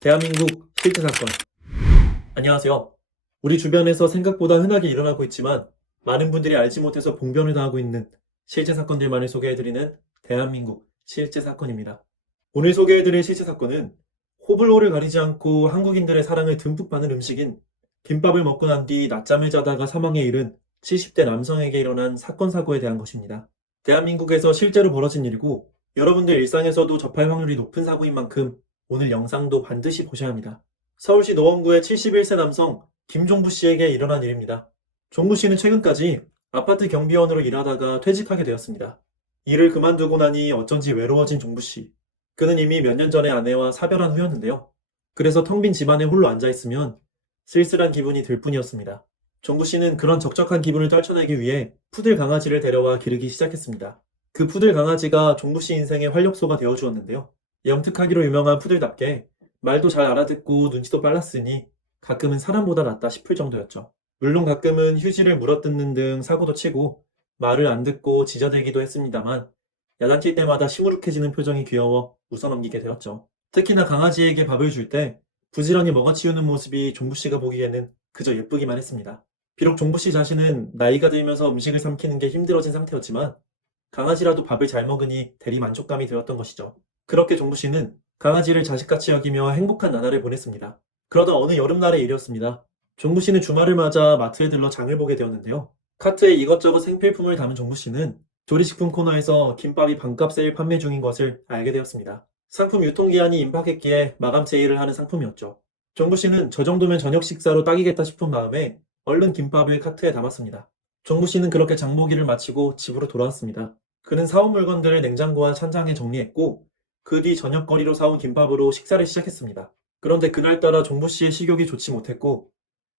대한민국 실제 사건. 안녕하세요. 우리 주변에서 생각보다 흔하게 일어나고 있지만 많은 분들이 알지 못해서 봉변을 당하고 있는 실제 사건들만을 소개해드리는 대한민국 실제 사건입니다. 오늘 소개해드릴 실제 사건은 호불호를 가리지 않고 한국인들의 사랑을 듬뿍 받는 음식인 김밥을 먹고 난 뒤 낮잠을 자다가 사망에 이른 70대 남성에게 일어난 사건 사고에 대한 것입니다. 대한민국에서 실제로 벌어진 일이고 여러분들 일상에서도 접할 확률이 높은 사고인 만큼 오늘 영상도 반드시 보셔야 합니다. 서울시 노원구의 71세 남성 김종부 씨에게 일어난 일입니다. 종부 씨는 최근까지 아파트 경비원으로 일하다가 퇴직하게 되었습니다. 일을 그만두고 나니 어쩐지 외로워진 종부 씨. 그는 이미 몇 년 전에 아내와 사별한 후였는데요. 그래서 텅 빈 집안에 홀로 앉아있으면 쓸쓸한 기분이 들 뿐이었습니다. 종부 씨는 그런 적적한 기분을 떨쳐내기 위해 푸들 강아지를 데려와 기르기 시작했습니다. 그 푸들 강아지가 종부 씨 인생의 활력소가 되어 주었는데요. 영특하기로 유명한 푸들답게 말도 잘 알아듣고 눈치도 빨랐으니 가끔은 사람보다 낫다 싶을 정도였죠. 물론 가끔은 휴지를 물어뜯는 등 사고도 치고 말을 안 듣고 지저대기도 했습니다만 야단칠 때마다 시무룩해지는 표정이 귀여워 웃어넘기게 되었죠. 특히나 강아지에게 밥을 줄 때 부지런히 먹어치우는 모습이 종부씨가 보기에는 그저 예쁘기만 했습니다. 비록 종부씨 자신은 나이가 들면서 음식을 삼키는 게 힘들어진 상태였지만 강아지라도 밥을 잘 먹으니 대리 만족감이 들었던 것이죠. 그렇게 종부씨는 강아지를 자식같이 여기며 행복한 나날을 보냈습니다. 그러던 어느 여름날의 일이었습니다. 종부씨는 주말을 맞아 마트에 들러 장을 보게 되었는데요. 카트에 이것저것 생필품을 담은 종부씨는 조리식품 코너에서 김밥이 반값 세일 판매 중인 것을 알게 되었습니다. 상품 유통기한이 임박했기에 마감 세일을 하는 상품이었죠. 종부씨는 저 정도면 저녁 식사로 딱이겠다 싶은 마음에 얼른 김밥을 카트에 담았습니다. 종부씨는 그렇게 장보기를 마치고 집으로 돌아왔습니다. 그는 사온 물건들을 냉장고와 찬장에 정리했고 그 뒤 저녁거리로 사온 김밥으로 식사를 시작했습니다. 그런데 그날따라 종부씨의 식욕이 좋지 못했고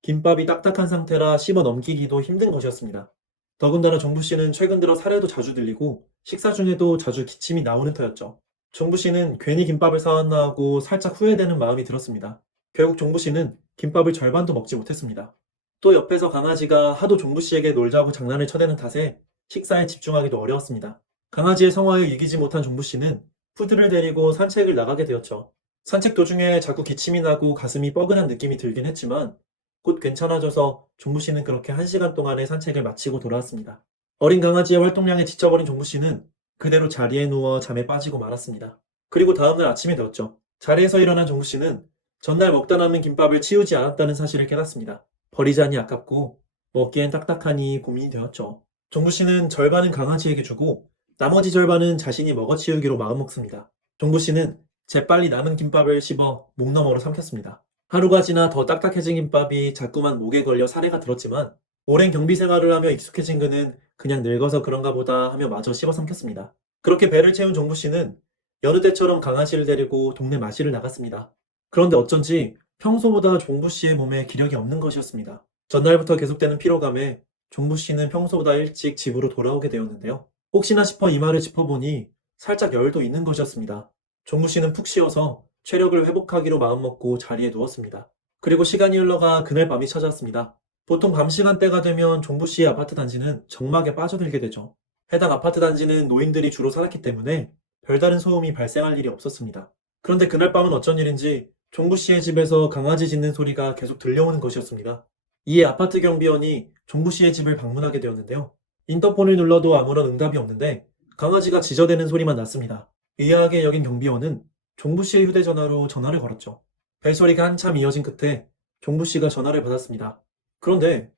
김밥이 딱딱한 상태라 씹어 넘기기도 힘든 것이었습니다. 더군다나 종부씨는 최근 들어 사례도 자주 들리고 식사 중에도 자주 기침이 나오는 터였죠. 종부씨는 괜히 김밥을 사왔나 하고 살짝 후회되는 마음이 들었습니다. 결국 종부씨는 김밥을 절반도 먹지 못했습니다. 또 옆에서 강아지가 하도 종부씨에게 놀자고 장난을 쳐대는 탓에 식사에 집중하기도 어려웠습니다. 강아지의 성화에 이기지 못한 종부씨는 푸드를 데리고 산책을 나가게 되었죠. 산책 도중에 자꾸 기침이 나고 가슴이 뻐근한 느낌이 들긴 했지만 곧 괜찮아져서 종부씨는 그렇게 1시간 동안의 산책을 마치고 돌아왔습니다. 어린 강아지의 활동량에 지쳐버린 종부씨는 그대로 자리에 누워 잠에 빠지고 말았습니다. 그리고 다음날 아침이 되었죠. 자리에서 일어난 종부씨는 전날 먹다 남은 김밥을 치우지 않았다는 사실을 깨닫습니다. 버리자니 아깝고 먹기엔 딱딱하니 고민이 되었죠. 종부씨는 절반은 강아지에게 주고 나머지 절반은 자신이 먹어치우기로 마음먹습니다. 종부씨는 재빨리 남은 김밥을 씹어 목 너머로 삼켰습니다. 하루가 지나 더 딱딱해진 김밥이 자꾸만 목에 걸려 사례가 들었지만 오랜 경비 생활을 하며 익숙해진 그는 그냥 늙어서 그런가 보다 하며 마저 씹어 삼켰습니다. 그렇게 배를 채운 종부씨는 여느 때처럼 강아지를 데리고 동네 마실을 나갔습니다. 그런데 어쩐지 평소보다 종부씨의 몸에 기력이 없는 것이었습니다. 전날부터 계속되는 피로감에 종부씨는 평소보다 일찍 집으로 돌아오게 되었는데요. 혹시나 싶어 이마를 짚어보니 살짝 열도 있는 것이었습니다. 종부씨는 푹 쉬어서 체력을 회복하기로 마음먹고 자리에 누웠습니다. 그리고 시간이 흘러가 그날 밤이 찾아왔습니다. 보통 밤 시간대가 되면 종부씨의 아파트 단지는 정막에 빠져들게 되죠. 해당 아파트 단지는 노인들이 주로 살았기 때문에 별다른 소음이 발생할 일이 없었습니다. 그런데 그날 밤은 어쩐 일인지 종부씨의 집에서 강아지 짖는 소리가 계속 들려오는 것이었습니다. 이에 아파트 경비원이 종부씨의 집을 방문하게 되었는데요. 인터폰을 눌러도 아무런 응답이 없는데 강아지가 짖어대는 소리만 났습니다. 의아하게 여긴 경비원은 종부씨의 휴대전화로 전화를 걸었죠. 벨소리가 한참 이어진 끝에 종부씨가 전화를 받았습니다. 그런데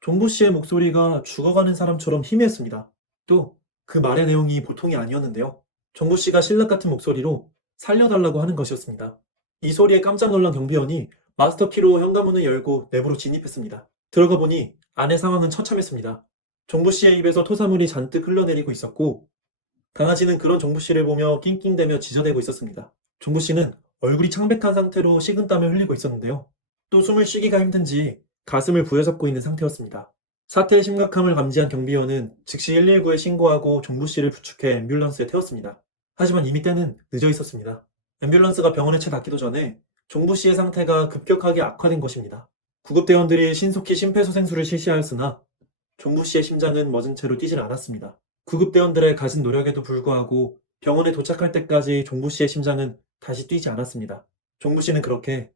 종부씨의 목소리가 죽어가는 사람처럼 희미했습니다. 또 그 말의 내용이 보통이 아니었는데요. 종부씨가 신랑 같은 목소리로 살려달라고 하는 것이었습니다. 이 소리에 깜짝 놀란 경비원이 마스터키로 현관문을 열고 내부로 진입했습니다. 들어가 보니 안의 상황은 처참했습니다. 종부씨의 입에서 토사물이 잔뜩 흘러내리고 있었고 강아지는 그런 종부씨를 보며 낑낑대며 짖어대고 있었습니다. 종부씨는 얼굴이 창백한 상태로 식은땀을 흘리고 있었는데요. 또 숨을 쉬기가 힘든지 가슴을 부여잡고 있는 상태였습니다. 사태의 심각함을 감지한 경비원은 즉시 119에 신고하고 종부씨를 부축해 앰뷸런스에 태웠습니다. 하지만 이미 때는 늦어 있었습니다. 앰뷸런스가 병원에 채 닿기도 전에 종부씨의 상태가 급격하게 악화된 것입니다. 구급대원들이 신속히 심폐소생술을 실시하였으나 종부씨의 심장은 멎은 채로 뛰질 않았습니다. 구급대원들의 갖은 노력에도 불구하고 병원에 도착할 때까지 종부씨의 심장은 다시 뛰지 않았습니다. 종부 씨는 그렇게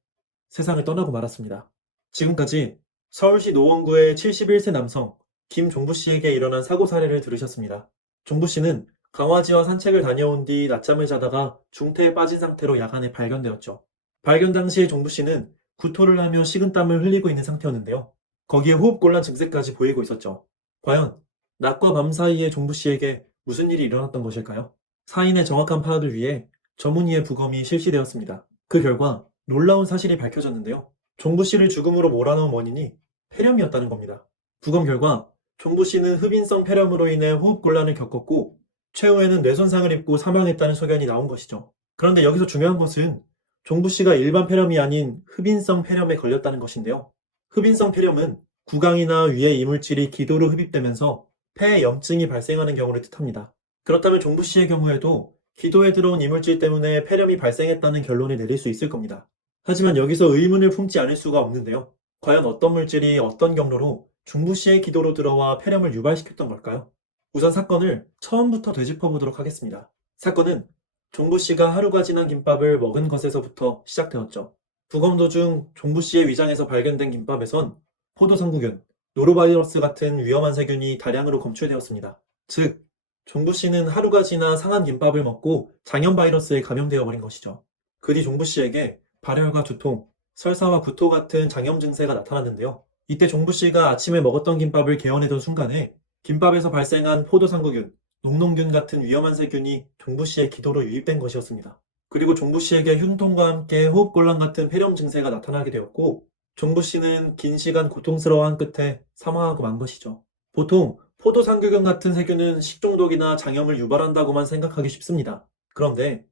세상을 떠나고 말았습니다. 지금까지 서울시 노원구의 71세 남성 김종부 씨에게 일어난 사고 사례를 들으셨습니다. 종부 씨는 강화지와 산책을 다녀온 뒤 낮잠을 자다가 중태에 빠진 상태로 야간에 발견되었죠. 발견 당시에 종부 씨는 구토를 하며 식은땀을 흘리고 있는 상태였는데요. 거기에 호흡곤란 증세까지 보이고 있었죠. 과연 낮과 밤 사이에 종부 씨에게 무슨 일이 일어났던 것일까요? 사인의 정확한 파악을 위해 전문의의 부검이 실시되었습니다. 그 결과 놀라운 사실이 밝혀졌는데요. 종부 씨를 죽음으로 몰아넣은 원인이 폐렴이었다는 겁니다. 부검 결과 종부 씨는 흡인성 폐렴으로 인해 호흡곤란을 겪었고 최후에는 뇌손상을 입고 사망했다는 소견이 나온 것이죠. 그런데 여기서 중요한 것은 종부 씨가 일반 폐렴이 아닌 흡인성 폐렴에 걸렸다는 것인데요. 흡인성 폐렴은 구강이나 위의 이물질이 기도로 흡입되면서 폐에 염증이 발생하는 경우를 뜻합니다. 그렇다면 종부 씨의 경우에도 기도에 들어온 이물질 때문에 폐렴이 발생했다는 결론을 내릴 수 있을 겁니다. 하지만 여기서 의문을 품지 않을 수가 없는데요. 과연 어떤 물질이 어떤 경로로 종부 씨의 기도로 들어와 폐렴을 유발시켰던 걸까요? 우선 사건을 처음부터 되짚어 보도록 하겠습니다. 사건은 종부 씨가 하루가 지난 김밥을 먹은 것에서부터 시작되었죠. 부검 도중 종부 씨의 위장에서 발견된 김밥에선 포도상구균, 노로바이러스 같은 위험한 세균이 다량으로 검출되었습니다. 즉, 종부 씨는 하루가 지나 상한 김밥을 먹고 장염 바이러스에 감염되어 버린 것이죠. 그 뒤 종부 씨에게 발열과 두통, 설사와 구토 같은 장염 증세가 나타났는데요. 이때 종부 씨가 아침에 먹었던 김밥을 개어내던 순간에 김밥에서 발생한 포도상구균, 녹농균 같은 위험한 세균이 종부 씨의 기도로 유입된 것이었습니다. 그리고 종부 씨에게 흉통과 함께 호흡곤란 같은 폐렴 증세가 나타나게 되었고 종부 씨는 긴 시간 고통스러워한 끝에 사망하고 만 것이죠. 보통 포도상구균 같은 세균은 식중독이나 장염을 유발한다고만 생각하기 쉽습니다. 그런데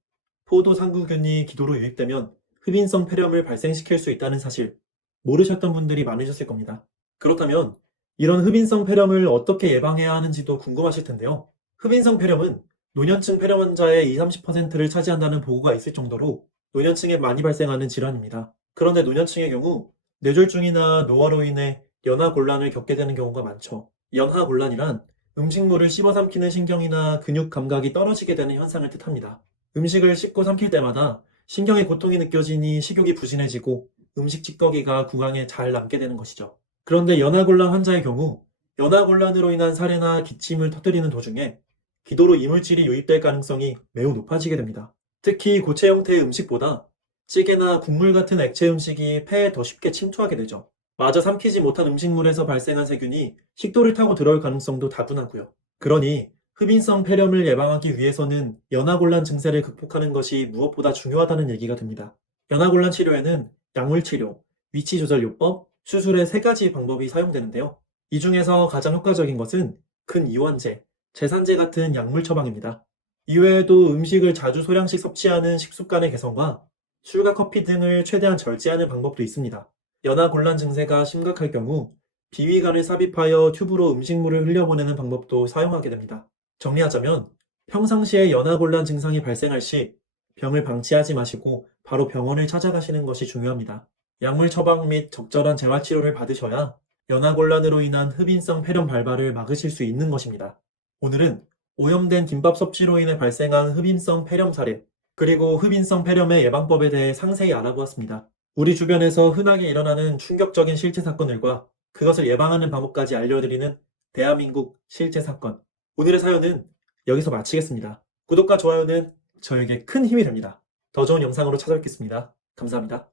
포도상구균이 기도로 유입되면 흡인성 폐렴을 발생시킬 수 있다는 사실 모르셨던 분들이 많으셨을 겁니다. 그렇다면 이런 흡인성 폐렴을 어떻게 예방해야 하는지도 궁금하실 텐데요. 흡인성 폐렴은 노년층 폐렴 환자의 20-30%를 차지한다는 보고가 있을 정도로 노년층에 많이 발생하는 질환입니다. 그런데 노년층의 경우 뇌졸중이나 노화로 인해 연하곤란을 겪게 되는 경우가 많죠. 연하곤란이란 음식물을 씹어 삼키는 신경이나 근육 감각이 떨어지게 되는 현상을 뜻합니다. 음식을 씹고 삼킬 때마다 신경의 고통이 느껴지니 식욕이 부진해지고 음식 찌꺼기가 구강에 잘 남게 되는 것이죠. 그런데 연하곤란 환자의 경우 연하곤란으로 인한 사례나 기침을 터뜨리는 도중에 기도로 이물질이 유입될 가능성이 매우 높아지게 됩니다. 특히 고체 형태의 음식보다 찌개나 국물 같은 액체 음식이 폐에 더 쉽게 침투하게 되죠. 마저 삼키지 못한 음식물에서 발생한 세균이 식도를 타고 들어올 가능성도 다분하고요. 그러니 흡인성 폐렴을 예방하기 위해서는 연하곤란 증세를 극복하는 것이 무엇보다 중요하다는 얘기가 됩니다. 연하곤란 치료에는 약물치료, 위치조절요법, 수술의 3가지 방법이 사용되는데요. 이 중에서 가장 효과적인 것은 근이원제, 제산제 같은 약물 처방입니다. 이외에도 음식을 자주 소량씩 섭취하는 식습관의 개선과 술과 커피 등을 최대한 절제하는 방법도 있습니다. 연하곤란 증세가 심각할 경우 비위관을 삽입하여 튜브로 음식물을 흘려보내는 방법도 사용하게 됩니다. 정리하자면 평상시에 연하곤란 증상이 발생할 시 병을 방치하지 마시고 바로 병원을 찾아가시는 것이 중요합니다. 약물 처방 및 적절한 재활치료를 받으셔야 연하곤란으로 인한 흡인성 폐렴 발발을 막으실 수 있는 것입니다. 오늘은 오염된 김밥 섭취로 인해 발생한 흡인성 폐렴 사례, 그리고 흡인성 폐렴의 예방법에 대해 상세히 알아보았습니다. 우리 주변에서 흔하게 일어나는 충격적인 실제 사건들과 그것을 예방하는 방법까지 알려드리는 대한민국 실제 사건. 오늘의 사연은 여기서 마치겠습니다. 구독과 좋아요는 저에게 큰 힘이 됩니다. 더 좋은 영상으로 찾아뵙겠습니다. 감사합니다.